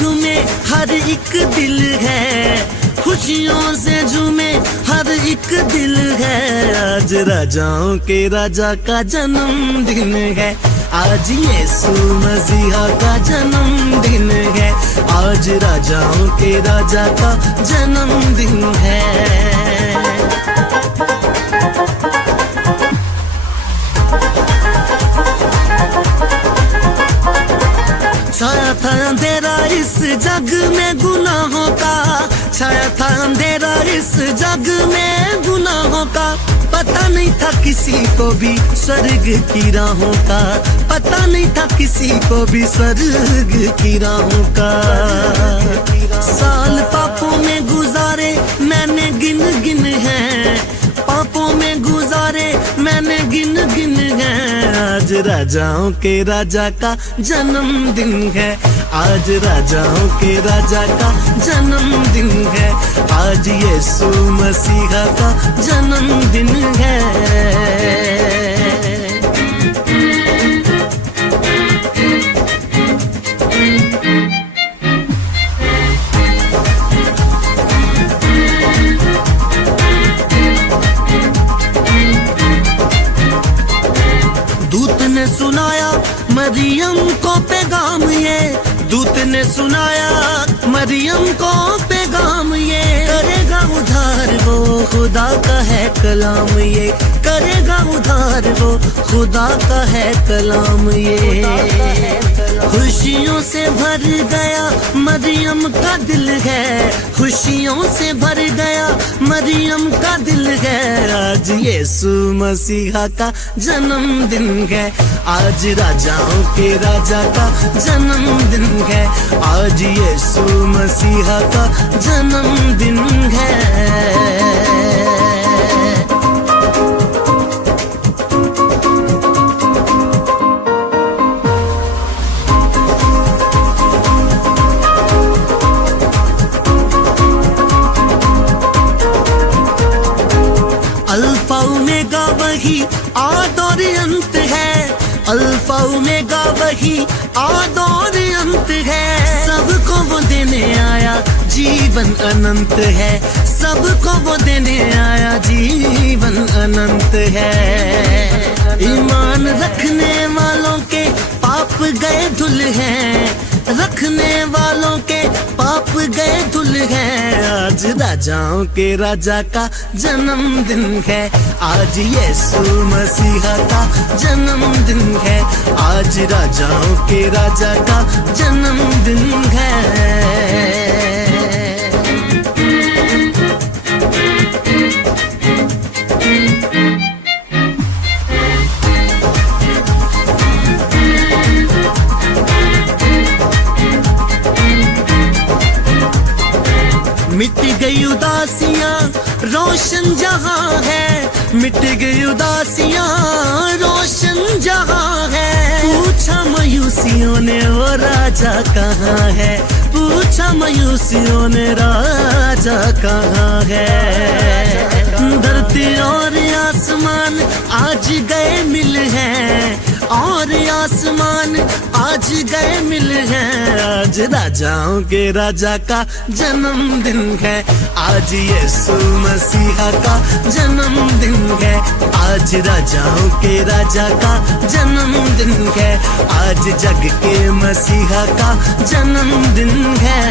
झूमे हर एक दिल है, खुशियों से झूमे हर एक दिल है। आज राजाओं के राजा का जन्मदिन है, आज यीशु मसीहा का जन्मदिन है। आज राजाओं के राजा का जन्मदिन है। छाया था अंधेरा इस जग में गुनाहों का, छाया था अंधेरा इस जग में गुनाहों का। पता नहीं था किसी को भी स्वर्ग की राहों का, पता नहीं था किसी को भी स्वर्ग की राहों का। साल पापों में गुजारे मैंने गिन गिन है, पापों में गुजारे मैंने गिन गिन है। आज राजाओं के राजा का जन्मदिन है, आज राजाओं के राजा का जन्मदिन है। आज यीशु मसीहा का जन्मदिन है। दूत ने सुनाया मरियम को पैगाम ये, दूत ने सुनाया मरियम को पैगाम ये। करेगा उधार वो खुदा का है कलाम ये, करेगा उधार वो खुदा का है कलाम ये। खुशियों से भर गया मरियम का दिल है, खुशियों से भर गया मरियम का दिल है। आज यीशु मसीहा का जन्मदिन है, आज राजाओं के राजा का जन्मदिन है। आज यीशु मसीहा का जन्मदिन है। अल्फा ओमेगा वही आद और अंत है, अल्फा ओमेगा वही आद और अंत है। सबको वो देने आया जीवन अनंत है, सबको वो देने आया जीवन अनंत है। ईमान रखने वालों के पाप गए धुल हैं, रखने वालों के पाप गए धुल हैं। आज राजाओं के राजा का जन्मदिन है, आज यीशु मसीहा का जन्मदिन है। आज राजाओं के राजा का जन्मदिन है। मिट गई उदासियां रोशन जहां है, मिट गई उदासियां रोशन जहां है। पूछा मायूसियों ने वो राजा कहाँ है, पूछा मायूसियों ने राजा कहाँ है। धरती और आसमान आज गए मिल हैं, और आसमान आज गए मिल हैं। आज राजाओं के राजा का जन्मदिन है, आज यीशु मसीहा का जन्मदिन है। आज राजाओं के राजा का जन्मदिन है, आज जग के मसीहा का जन्मदिन है।